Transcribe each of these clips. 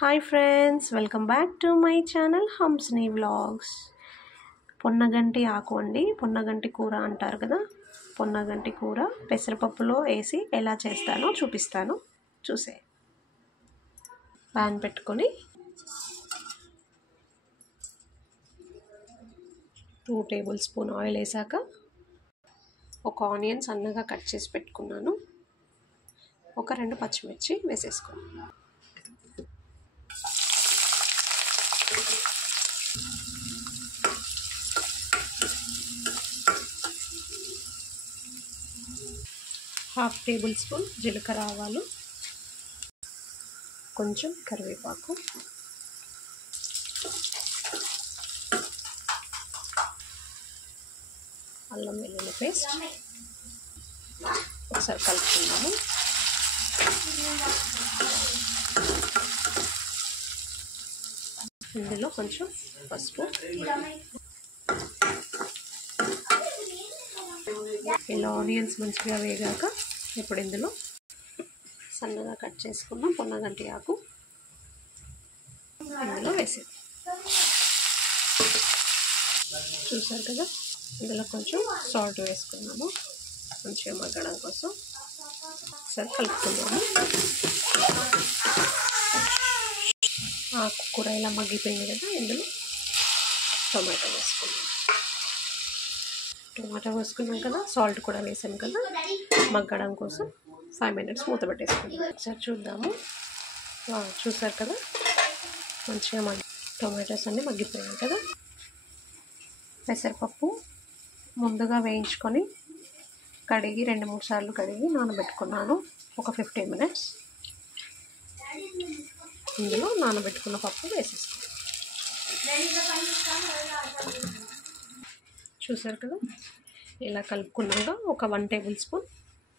Hi friends, welcome back to my channel Hamsini vlogs. పొన్నగంటి ఆకు అండి, పొన్నగంటి కూర అంటారు కదా. పొన్నగంటి కూర పెసరపప్పులో వేసి ఎలా చేస్తానో చూపిస్తాను, చూసే. ప్యాన్ పెట్టుకొని 2 టేబుల్ స్పూన్ ఆయిల్ వేసాక ఒక ఆనియన్ సన్నగా కట్ చేసి పెట్టుకున్నాను. ఒక 2 పచ్చిమిర్చి వేసేసుకున్నాను. హాఫ్ టేబుల్ స్పూన్ జీలకర్ర ఆవాలు, కొంచెం కరివేపాకు, అల్లం వెల్లుల్లి పేస్ట్ ఒకసారి కలుపుకుందాము. ఇందులో కొంచెం పసుపు, ఇలా ఆనియన్స్ మంచిగా వేగాక ఇప్పుడు ఇందులో సన్నగా కట్ చేసుకున్న పొన్నగంటి ఆకు ఇందులో వేసేది. చూసారు కదా, ఇందులో కొంచెం సాల్ట్ వేసుకున్నాము మంచిగా మగ్గడం కోసం. ఒకసారి కలుపుకున్నాము. ఆకు కూర ఇలా మగ్గిపోయింది కదా, ఇందులో టొమాటో వేసుకున్నాం. టొమాటో వేసుకున్నాం కదా, సాల్ట్ కూడా వేసాం కదా, మగ్గడం కోసం 5 minutes మూత పెట్టేసుకున్నాం. ఒకసారి చూద్దాము. చూసారు కదా, మంచిగా టొమాటోస్ అన్నీ మగ్గిపోయాయి కదా. పెసరపప్పు ముందుగా వేయించుకొని కడిగి 2-3 సార్లు కడిగి నానబెట్టుకున్నాను ఒక 15 minutes. ఇందులో నానబెట్టుకున్న పప్పు వేసేసుకున్నాను. చూసారు కదా, ఇలా కలుపుకున్నాక ఒక 1 టేబుల్ స్పూన్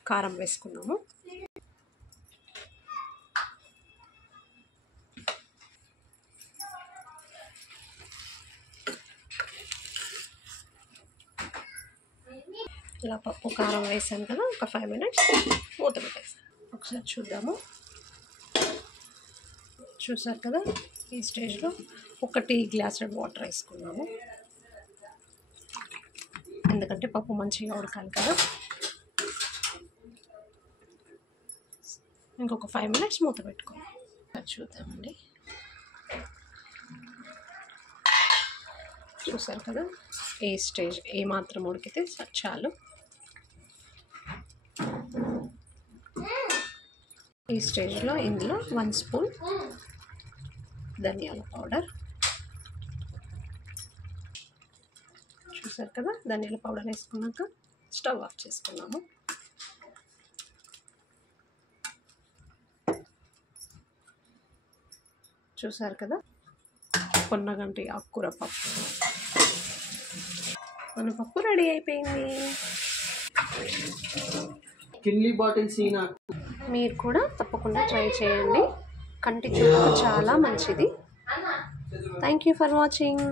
కారం వేసుకున్నాము. ఇలా పప్పు కారం వేసాను కదా, ఒక 5 minutes మూత పెట్టేసాను. ఒకసారి చూద్దాము. చూసారు కదా, ఈ స్టేజ్లో 1 టీ గ్లాస్ వాటర్ వేసుకున్నాము, ఎందుకంటే పప్పు మంచిగా ఉడకాలి కదా. ఇంకొక 5 minutes మూత పెట్టుకోవాలి. చూద్దామండి. చూసారు కదా, ఏ స్టేజ్ ఏ మాత్రం ఉడికితే చాలు. ఈ స్టేజ్లో ఇందులో 1 స్పూన్ ధనియాల పౌడర్. చూసారు కదా, ధనియాల పౌడర్ వేసుకున్నాక స్టవ్ ఆఫ్ చేసుకున్నాము. చూసారు కదా, పొన్నగంటి ఆకుకూర పప్పు, మన పప్పు రెడీ అయిపోయింది. మీరు కూడా తప్పకుండా ట్రై చేయండి, కంటి చూపుకు చాలా మంచిది. Thank you for watching.